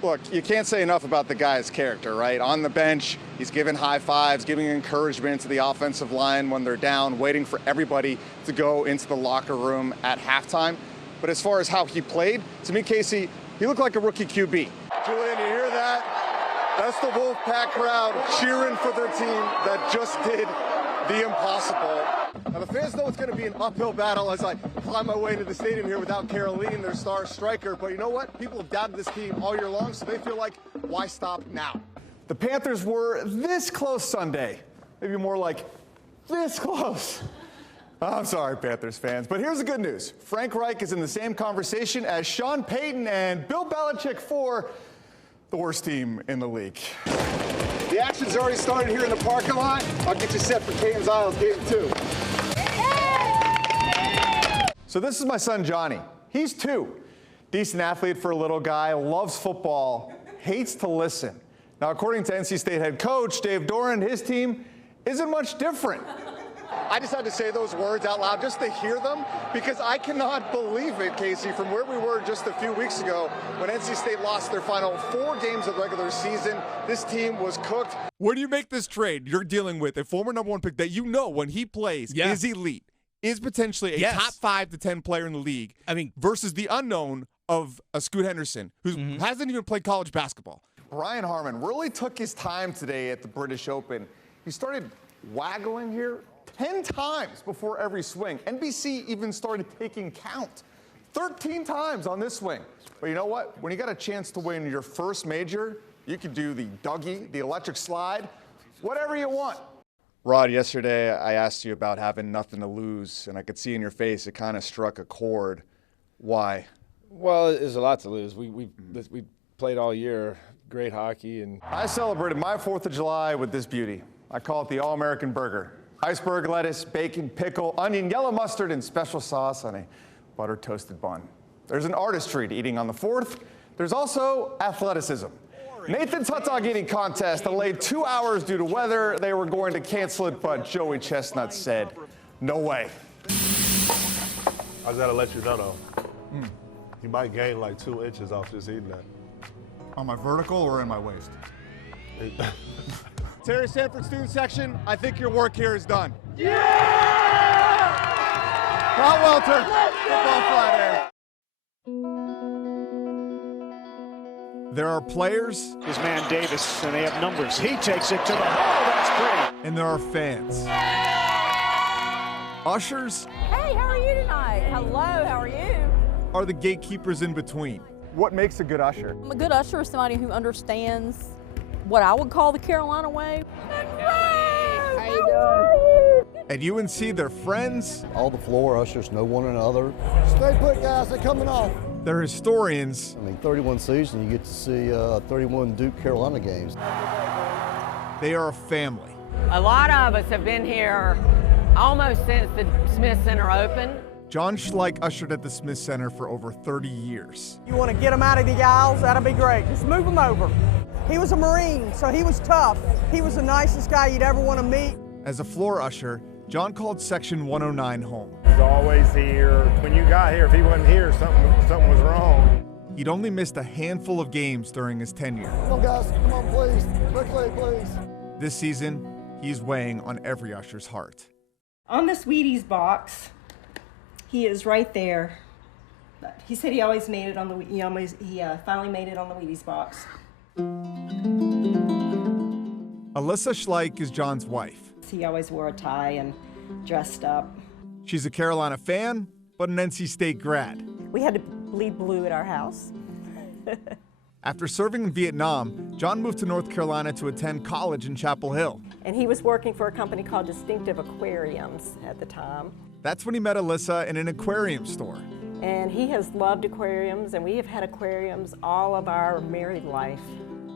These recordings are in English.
Look, you can't say enough about the guy's character, right? On the bench, he's giving high fives, giving encouragement to the offensive line when they're down, waiting for everybody to go into the locker room at halftime. But as far as how he played, to me, Casey, he looked like a rookie QB. Julian, you hear that? That's the Wolfpack crowd cheering for their team that just did the impossible. Now, the fans know it's going to be an uphill battle as I climb my way into the stadium here without Caroline, their star striker. But you know what? People have doubted this team all year long, so they feel like, why stop now? The Panthers were this close Sunday. Maybe more like this close. I'm sorry, Panthers fans, but here's the good news. Frank Reich is in the same conversation as Sean Payton and Bill Belichick for the worst team in the league. The action's already started here in the parking lot. I'll get you set for Payton's Isles Game 2. So this is my son, Johnny. He's 2. Decent athlete for a little guy, loves football, hates to listen. Now, according to NC State head coach Dave Doran, his team isn't much different. I just had to say those words out loud just to hear them because I cannot believe it, Casey, from where we were just a few weeks ago when NC State lost their final 4 games of regular season. This team was cooked. When you make this trade, you're dealing with a former #1 pick that you know when he plays is elite, is potentially a top 5 to 10 player in the league. I mean, versus the unknown of a Scoot Henderson, who hasn't even played college basketball. Brian Harmon really took his time today at the British Open. He started waggling here 10 times before every swing. NBC even started taking count. 13 times on this swing. But you know what? When you got a chance to win your first major, you could do the Dougie, the electric slide, whatever you want. Rod, yesterday I asked you about having nothing to lose, and I could see in your face it kind of struck a chord. Why? Well, there's a lot to lose. We played all year, great hockey. And I celebrated my 4th of July with this beauty. I call it the All-American Burger. Iceberg lettuce, bacon, pickle, onion, yellow mustard, and special sauce on a buttered toasted bun. There's an artistry to eating on the 4th. There's also athleticism. Nathan's hot dog eating contest delayed 2 hours due to weather. They were going to cancel it, but Joey Chestnut said, no way. I gotta let you know, though. You might gain like 2 inches off just eating that. On my vertical or in my waist? Terry Sanford student section, I think your work here is done. Yeah! Not Welter, football flat air. There are players. His man Davis, and they have numbers. He takes it to the hole. That's pretty. And there are fans. Ushers. Hey, how are you tonight? Hello, how are you? Are the gatekeepers in between. What makes a good usher? A good usher is somebody who understands what I would call the Carolina way. How you doing? At UNC, they're friends. All the floor ushers know one another. Stay put, guys, they're coming off. They're historians. I mean, 31 seasons, you get to see 31 Duke Carolina games. They are a family. A lot of us have been here almost since the Smith Center opened. John Schleich ushered at the Smith Center for over 30 years. You want to get them out of the aisles? That'll be great. Just move them over. He was a Marine, so he was tough. He was the nicest guy you'd ever want to meet. As a floor usher, John called Section 109 home. He's always here. When you got here, if he wasn't here, something was wrong. He'd only missed a handful of games during his tenure. Come on, guys. Come on, please. Quickly, please. This season, he's weighing on every usher's heart. On this Wheaties box, he is right there. He said he always made it on the. He finally made it on the Wheaties box. Alyssa Schleich is John's wife. He always wore a tie and dressed up. She's a Carolina fan, but an NC State grad. We had to bleed blue at our house. After serving in Vietnam, John moved to North Carolina to attend college in Chapel Hill. And he was working for a company called Distinctive Aquariums at the time. That's when he met Alyssa in an aquarium store. And he has loved aquariums, and we have had aquariums all of our married life.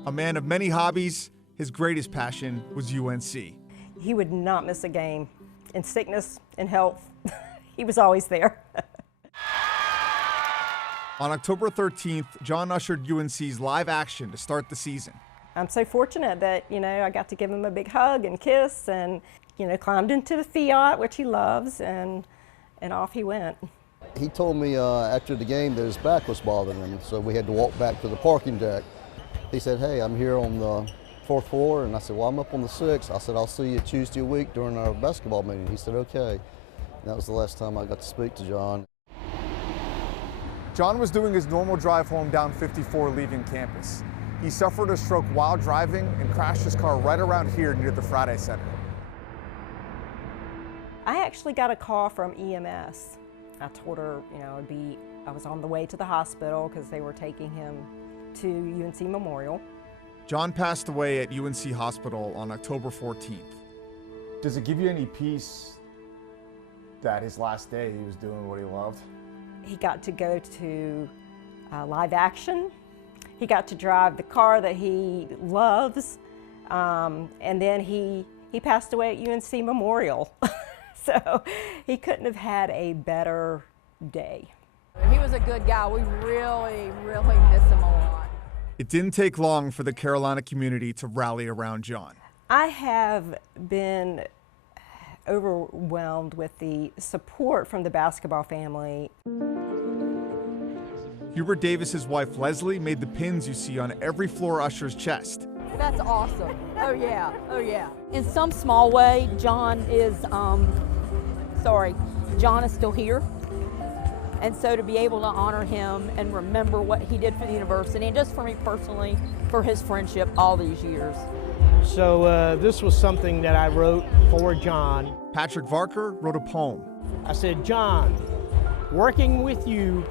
A man of many hobbies, his greatest passion was UNC. He would not miss a game. In sickness, in health, he was always there. On October 13th, John ushered UNC's live action to start the season. I'm so fortunate that, I got to give him a big hug and kiss and, climbed into the Fiat, which he loves, and off he went. He told me after the game that his back was bothering him, so we had to walk back to the parking deck. He said, hey, I'm here on the 4th floor, and I said, well, I'm up on the 6th. I said, I'll see you Tuesday a week during our basketball meeting. He said, okay. And that was the last time I got to speak to John. John was doing his normal drive home down 54 leaving campus. He suffered a stroke while driving and crashed his car right around here near the Friday Center. I actually got a call from EMS. I told her, you know, I was on the way to the hospital because they were taking him to UNC Memorial. John passed away at UNC Hospital on October 14th. Does it give you any peace that his last day he was doing what he loved? He got to go to live action. He got to drive the car that he loves. And then he passed away at UNC Memorial. So he couldn't have had a better day. He was a good guy. We really, really miss him a lot. It didn't take long for the Carolina community to rally around John. I have been overwhelmed with the support from the basketball family. Hubert Davis's wife Leslie made the pins you see on every floor usher's chest. That's awesome. Oh yeah, oh yeah. In some small way, John is still here. And so to be able to honor him and remember what he did for the university, and just for me personally, for his friendship all these years. So this was something that I wrote for John. Patrick Varker wrote a poem. I said, John, working with you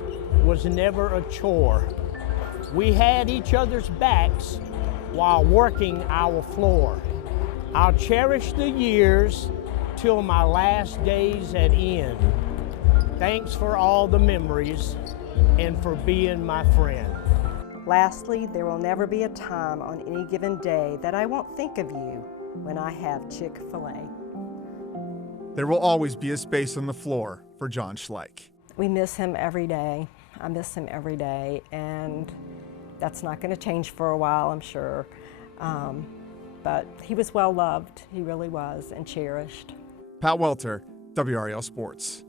was never a chore. We had each other's backs while working our floor. I'll cherish the years till my last days at end. Thanks for all the memories and for being my friend. Lastly, there will never be a time on any given day that I won't think of you when I have Chick-fil-A. There will always be a space on the floor for John Schleich. We miss him every day. I miss him every day, and that's not going to change for a while, I'm sure. But he was well loved. He really was, and cherished. Pat Welter, WRAL Sports.